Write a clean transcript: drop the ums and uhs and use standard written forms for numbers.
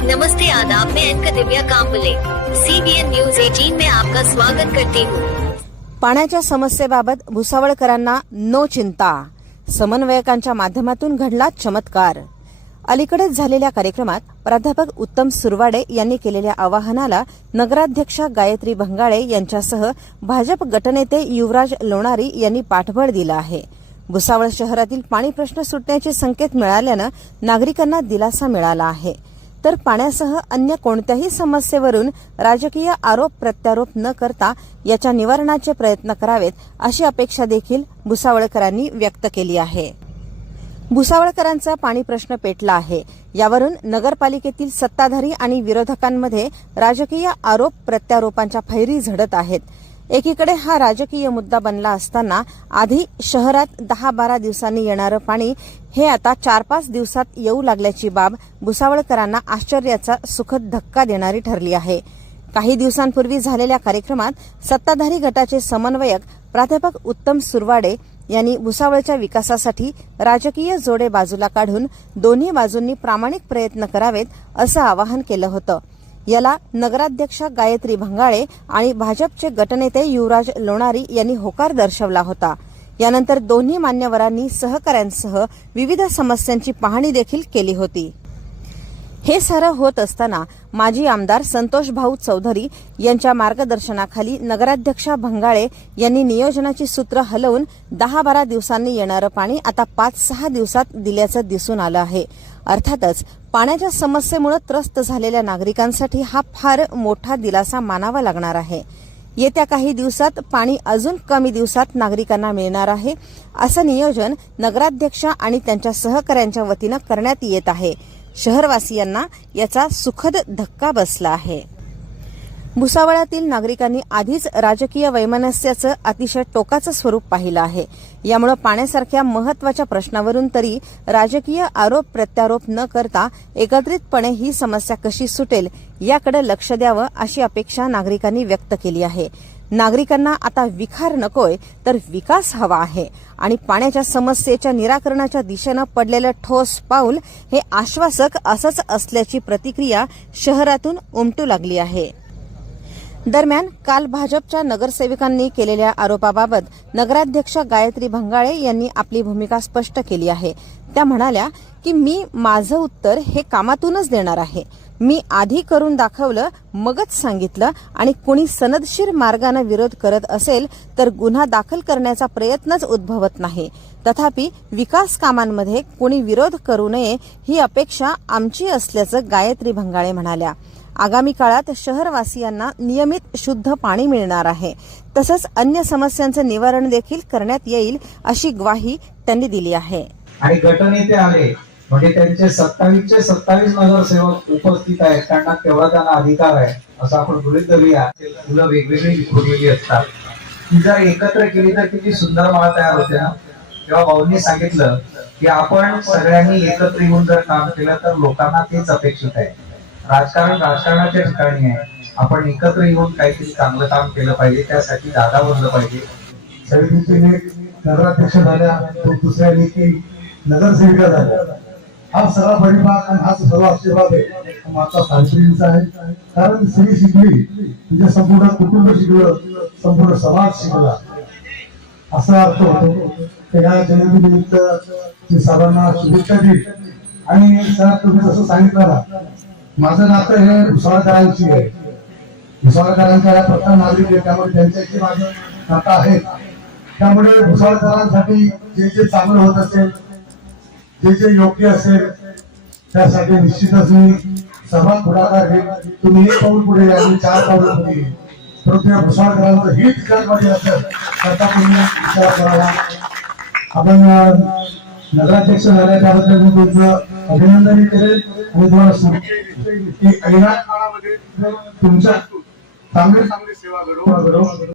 नमस्ते आदाब, मैं एंकर दिव्या Kamble CBN news 18 में आपका स्वागत करती हूँ। पाण्याच्या समस्येबाबत भुसावळकरांना नो चिंता, समन्वयकांच्या माध्यमातून घडला चमत्कार। अलीकडेच झालेल्या कार्यक्रमात प्राध्यापक उत्तम सुरवाडे यांनी केलेल्या आवाहनाला नगराध्यक्षा गायत्री भंगाळे यांच्यासह भाजप गटनेते युवराज लोणारी यांनी पाठबळ दिलं आहे। भुसावळ शहरातील पाणी प्रश्न सुटण्याचे संकेत मिळाल्यानं नागरिकांना दिलासा मिळाला आहे, तर पाण्यासह अन्य कोणत्याही समस्येवरून राजकीय आरोप प्रत्यारोप न करता याच्या निवारणाचे प्रयत्न करावेत अशी अपेक्षा देखील भुसावळकरांनी व्यक्त केली आहे। भुसावळकरांचा पाणी प्रश्न पेटला आहे, यावरून नगरपालिकेतील सत्ताधारी आणि विरोधकांमध्ये राजकीय आरोप प्रत्यारोपांच्या फैरी झडत आहेत। एकीकडे हा राजकीय मुद्दा बनला असताना आधी शहरात 10-12 दिवसांनी येणारं पाणी हे आता 4-5 दिवसात येऊ लागल्याची बाब भुसावळकरांना आश्चर्याचा सुखद धक्का देणारी ठरली आहे। काही दिवसांपूर्वी झालेल्या कार्यक्रमात सत्ताधारी गटाचे समन्वयक प्राध्यापक उत्तम सुरवाडे यांनी भुसावळच्या विकासासाठी राजकीय जोडे बाजूला काढून दोन्ही बाजूंनी प्रामाणिक प्रयत्न करावेत असं आवाहन केलं होतं। याला नगराध्यक्षा गायत्री भंगाळे आणि भाजपचे गटनेते युवराज लोणारी यांनी होकार दर्शवला होता। यानंतर दोन्ही मान्यवरांनी सहकाऱ्यांसह विविध समस्यांची पाहणी देखील केली होती। हे सारं होत असताना माजी आमदार संतोष भाऊ चौधरी यांच्या मार्गदर्शनाखाली नगराध्यक्षा भंगाळे यांनी नियोजनाची सूत्र हलवून 10-12 दिवसांनी येणारं पाणी आता 5-6 दिवसात दिल्याचं दिसून आलं आहे। अर्थातच पाण्याच्या समस्येमुळे त्रस्त झालेल्या नागरिकांसाठी हा फार मोठा दिलासा मानावा लागणार आहे। येत्या काही दिवसात पाणी अजून कमी दिवसात नागरिकांना मिळणार आहे, असं नियोजन नगराध्यक्षा आणि त्यांच्या सहकाऱ्यांच्या वतीनं करण्यात येत आहे। शहरवासियांना याचा सुखद धक्का बसला आहे। भुसावळातील नागरिकांनी आधीच राजकीय वैमनस्याचं अतिशय टोकाचं स्वरूप पाहिलं आहे। यामुळे पाण्यासारख्या महत्वाच्या प्रश्नावरून तरी राजकीय आरोप प्रत्यारोप न करता एकत्रितपणे ही समस्या कशी सुटेल याकडे लक्ष द्यावं अशी अपेक्षा नागरिकांनी व्यक्त केली आहे। नागरिकांना आता विखार नकोय तर विकास हवा आहे आणि पाण्याच्या समस्येच्या निराकरणाच्या दिशेनं पडलेलं ठोस पाऊल हे आश्वासक असंच असल्याची प्रतिक्रिया शहरातून उमटू लागली आहे। दरम्यान काल भाजपच्या नगरसेवकांनी केलेल्या आरोपाबाबत नगराध्यक्षा गायत्री भंगाळे यांनी आपली भूमिका स्पष्ट केली आहे। त्या म्हणाल्या की मी माझं उत्तर हे कामातूनच देणार आहे। मी आधी करून दाखवलं, मगच सांगितलं आणि कुणी सनदशीर मार्गाने विरोध करत असेल तर गुन्हा दाखल करण्याचा प्रयत्नच उद्भवत नाही। तथापि विकास कामांमध्ये कुणी विरोध करू नये ही अपेक्षा आमची असल्याचं गायत्री भंगाळे म्हणाल्या। आगामी काळात शहरवासियांना नियमित शुद्ध पाणी मिळणार आहे, तसंच अन्य समस्यांचं निवारण देखील करण्यात येईल अशी ग्वाही त्यांनी दिली आहे। आणि गटनेते आले म्हणजे त्यांचे 27 नगरसेवक उपस्थित आहेत, त्यांना अधिकार आहे असं आपण गृहीत धरूया। मुलं वेगवेगळी विखुरलेली असतात, ती जर एकत्र केली तर किती सुंदर माळ तयार होते ना। तेव्हा भाऊंनी सांगितलं की आपण सगळ्यांनी एकत्र येऊन जर काम केलं तर लोकांना तेच अपेक्षित आहे। राजकारण राजकारणाच्या ठिकाणी आहे, आपण एकत्र येऊन काहीतरी चांगलं काम केलं पाहिजे, त्यासाठी जागा बनलं पाहिजे। समितीचे नगराध्यक्ष झाल्या, दुसऱ्या नीती नगरसेविका झाल्या, हा सगळा परिपाक आणि हा सर्व आशीर्वाद आहे माता सावित्रींचा आहे। कारण स्त्री शिकली म्हणजे संपूर्ण कुटुंब शिकलं, संपूर्ण समाज शिकला असा अर्थ होतो। त्या जयंतीनिमित्त मी सर्वांना शुभेच्छा देईल। आणि सर तुम्ही जसं सांगितलं ना, माझं नातं हे भुसावळकरांची आहे। भुसावळकरांच्या प्रथम नागरिक आहे, त्यामुळे त्यांच्याशी माझं नातं आहे। त्यामुळे भुसावळकरांसाठी जे जे चांगलं होत असेल, जे जे योग्य असेल, त्यासाठी निश्चितच मी सर्वात पुढाकार घेईन। तुम्ही 1 पाऊल पुढे या, 4 पाऊल पुढे, परंतु या भुसावळकरांचं हित करण्यामध्ये असेल त्याचा तुम्ही विचार करावा। आपण नगराध्यक्ष झाल्या त्याबद्दल मी तुमचं अभिनंदन करेल आणि तुम्हाला सांगेन की येणाऱ्या काळामध्ये तुमच्या चांगली सेवा घडो।